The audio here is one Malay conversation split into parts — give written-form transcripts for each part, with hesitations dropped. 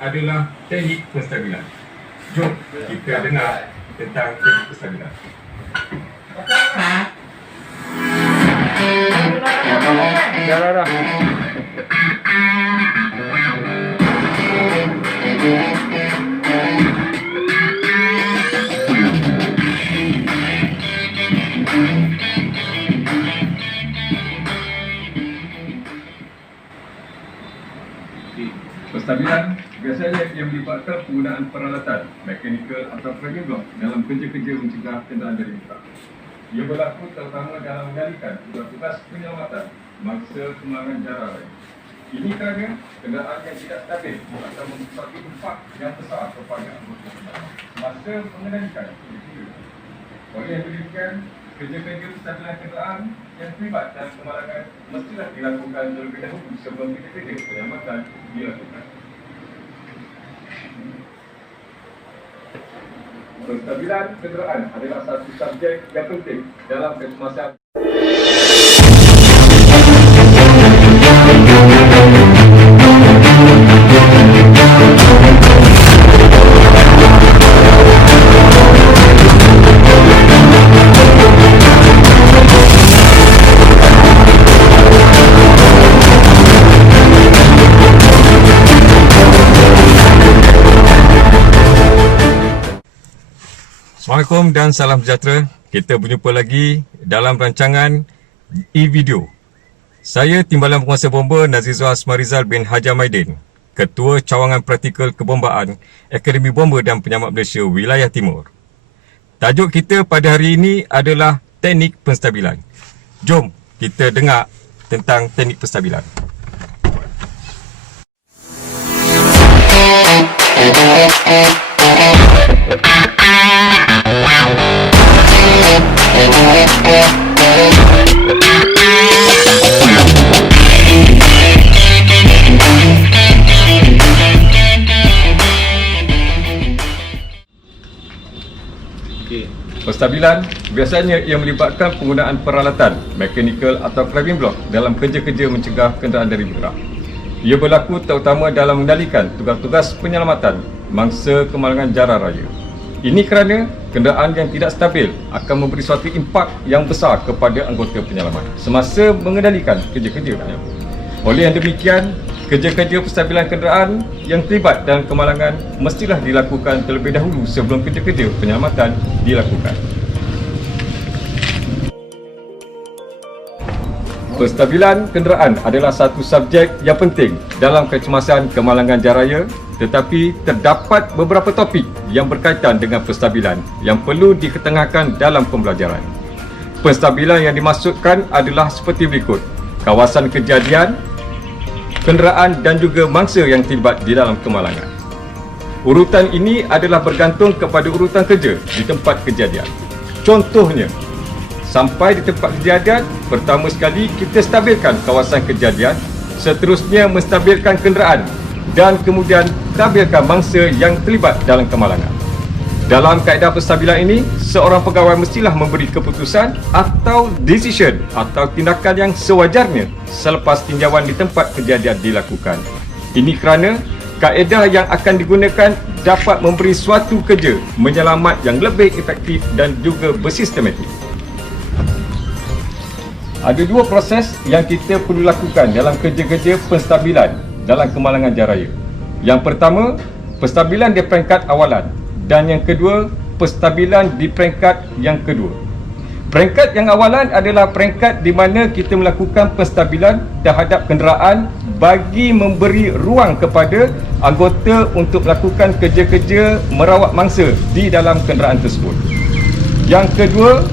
adalah teknik penstabilan. Jom kita dengar tentang teknik penstabilan. Dah. Penstabilan biasanya yang melibatkan penggunaan peralatan mekanikal atau framing block dalam kerja-kerja mencegah kenderaan dari muka. Ia berlaku terutama dalam mengendalikan tugas-tugas penyelamatan mangsa kemalangan jarak raya. Ini kerana kenderaan yang tidak stabil akan membuat impak yang besar kepada anggota kenderaan semasa mengendalikan kerja. Oleh demikian, kerja-kerja penstabilan kenderaan yang terlibat dalam kemalangan mestilah dilakukan terlebih dahulu sebelum kerja-kerja penyelamatan dilakukan. Penstabilan kenderaan adalah satu subjek yang penting dalam kecemasan. Assalamualaikum dan salam sejahtera. Kita berjumpa lagi dalam rancangan e-video. Saya Timbalan Penguasa Bomba Nazizwa Asmarizal bin Haji Maidin, Ketua Cawangan Praktikal Kebombaan Akademi Bomba dan Penyelamat Malaysia Wilayah Timur. Tajuk kita pada hari ini adalah teknik penstabilan. Jom kita dengar tentang teknik penstabilan. Penstabilan biasanya ia melibatkan penggunaan peralatan mekanikal atau framing block dalam kerja-kerja mencegah kenderaan dari bergerak. Ia berlaku terutama dalam mengendalikan tugas-tugas penyelamatan mangsa kemalangan jarak raya. Ini kerana kenderaan yang tidak stabil akan memberi suatu impak yang besar kepada anggota penyelamat semasa mengendalikan kerja-kerja penyelamat. Oleh yang demikian, kerja-kerja penstabilan kenderaan yang terlibat dalam kemalangan mestilah dilakukan terlebih dahulu sebelum kerja-kerja penyelamatan dilakukan. Penstabilan kenderaan adalah satu subjek yang penting dalam kecemasan kemalangan jarak raya, tetapi terdapat beberapa topik yang berkaitan dengan penstabilan yang perlu diketengahkan dalam pembelajaran. Penstabilan yang dimaksudkan adalah seperti berikut: kawasan kejadian, kenderaan dan juga mangsa yang terlibat di dalam kemalangan. Urutan ini adalah bergantung kepada urutan kerja di tempat kejadian. Contohnya, sampai di tempat kejadian, pertama sekali kita stabilkan kawasan kejadian, seterusnya menstabilkan kenderaan dan kemudian stabilkan mangsa yang terlibat dalam kemalangan. Dalam kaedah penstabilan ini, seorang pegawai mestilah memberi keputusan atau decision atau tindakan yang sewajarnya selepas tinjauan di tempat kejadian dilakukan. Ini kerana kaedah yang akan digunakan dapat memberi suatu kerja menyelamat yang lebih efektif dan juga bersistematik. Ada dua proses yang kita perlu lakukan dalam kerja-kerja penstabilan dalam kemalangan jarak raya. Yang pertama, penstabilan di peringkat awalan, dan yang kedua, penstabilan di peringkat yang kedua. Peringkat yang awalan adalah peringkat di mana kita melakukan penstabilan terhadap kenderaan bagi memberi ruang kepada anggota untuk melakukan kerja-kerja merawat mangsa di dalam kenderaan tersebut. Yang kedua,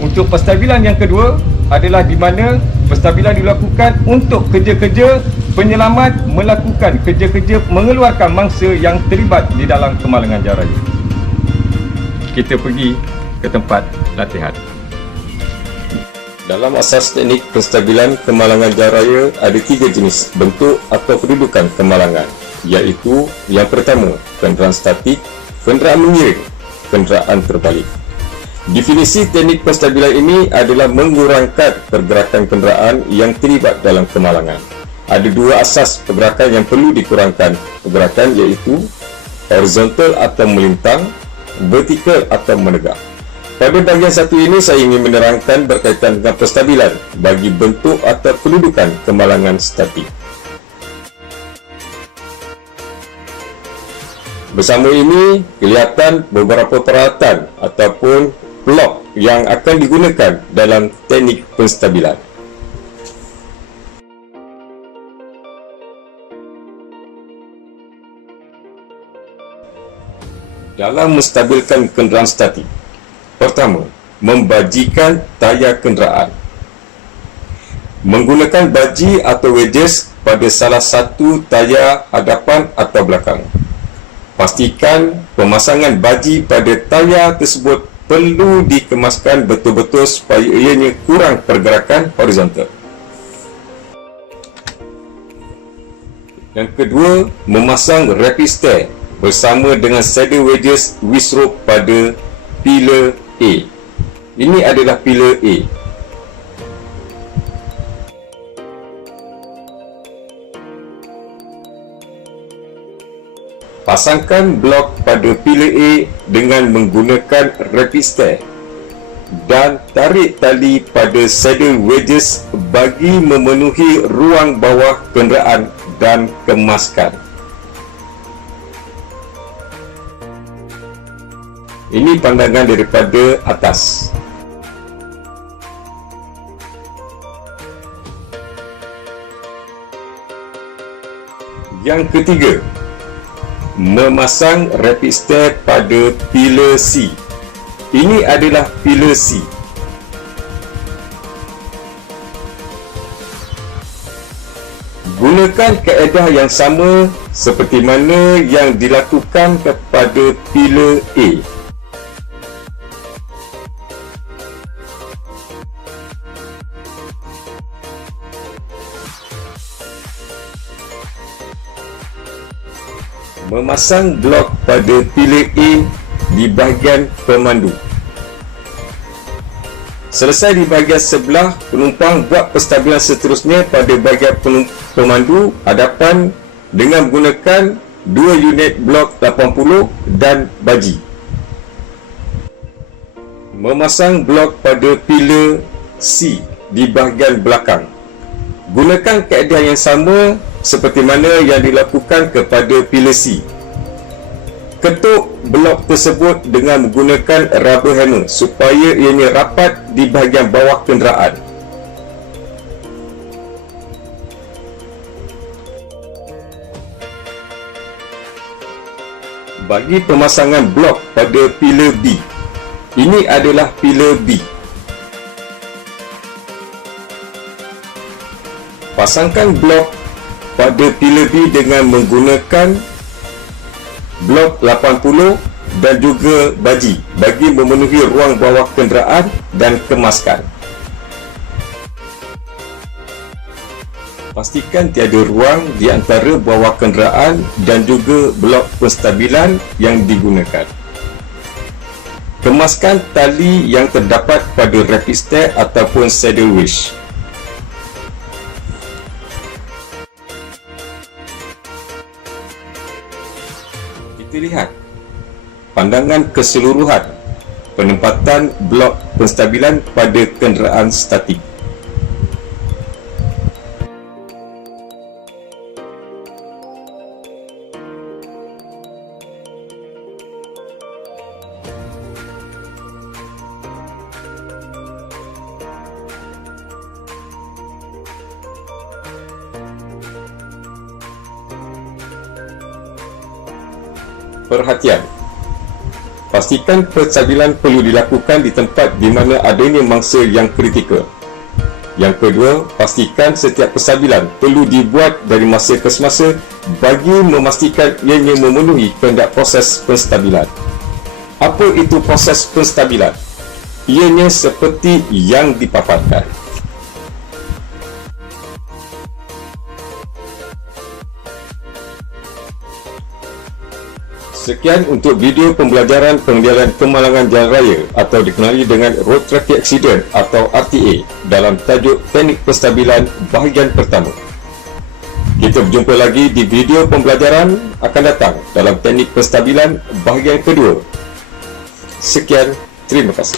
untuk penstabilan yang kedua adalah di mana penstabilan dilakukan untuk kerja-kerja penyelamat melakukan kerja-kerja mengeluarkan mangsa yang terlibat di dalam kemalangan jarak raya. Kita pergi ke tempat latihan. Dalam asas teknik penstabilan kemalangan jarak raya ada tiga jenis bentuk atau kedudukan kemalangan, iaitu yang pertama, kenderaan statik, kenderaan mengiring, kenderaan terbalik. Definisi teknik penstabilan ini adalah mengurangkan pergerakan kenderaan yang terlibat dalam kemalangan ada dua asas pergerakan yang perlu dikurangkan. Pergerakan iaitu horizontal atau melintang, vertikal atau menegak. Pada bahagian satu ini, saya ingin menerangkan berkaitan dengan penstabilan bagi bentuk atau kedudukan kemalangan statik. Bersama ini, kelihatan beberapa peralatan ataupun blok yang akan digunakan dalam teknik penstabilan. Dalam menstabilkan kenderaan statik, pertama, membajikan tayar kenderaan. Menggunakan baji atau wedges pada salah satu tayar hadapan atau belakang. Pastikan pemasangan baji pada tayar tersebut perlu dikemaskan betul-betul supaya ianya kurang pergerakan horizontal. Yang kedua, memasang rapid stair bersama dengan saddle wedges wisrope pada pillar A. Ini adalah pillar A. Pasangkan blok pada pillar A dengan menggunakan rapid stair dan tarik tali pada saddle wedges bagi memenuhi ruang bawah kenderaan dan kemaskan. Ini pandangan daripada atas. Yang ketiga, memasang rapid stair pada pillar C. Ini adalah pillar C. Gunakan kaedah yang sama seperti mana yang dilakukan kepada pillar A. Memasang blok pada pillar A di bahagian pemandu. Selesai di bahagian sebelah, penumpang buat penstabilan seterusnya pada bahagian pemandu hadapan dengan menggunakan 2 unit blok 80 dan baji. Memasang blok pada pillar C di bahagian belakang. Gunakan kaedah yang sama seperti mana yang dilakukan kepada pillar C. Ketuk blok tersebut dengan menggunakan rubber hammer supaya ianya rapat di bahagian bawah kenderaan. Bagi pemasangan blok pada pillar B, ini adalah pillar B. Pasangkan blok pada pillar B dengan menggunakan blok 80 dan juga baji bagi memenuhi ruang bawah kenderaan dan kemaskan. Pastikan tiada ruang di antara bawah kenderaan dan juga blok penstabilan yang digunakan. Kemaskan tali yang terdapat pada rapid stair ataupun saddle winch. Kita lihat pandangan keseluruhan penempatan blok penstabilan pada kenderaan statik. Perhatian, pastikan penstabilan perlu dilakukan di tempat di mana adanya mangsa yang kritikal. Yang kedua, pastikan setiap penstabilan perlu dibuat dari masa ke semasa bagi memastikan ianya memenuhi kehendak proses penstabilan. Apa itu proses penstabilan? Ianya seperti yang dipaparkan. Sekian untuk video pembelajaran pengendalian kemalangan jalan raya atau dikenali dengan Road Traffic Accident atau RTA dalam tajuk teknik penstabilan bahagian pertama. Kita berjumpa lagi di video pembelajaran akan datang dalam teknik penstabilan bahagian kedua. Sekian, terima kasih.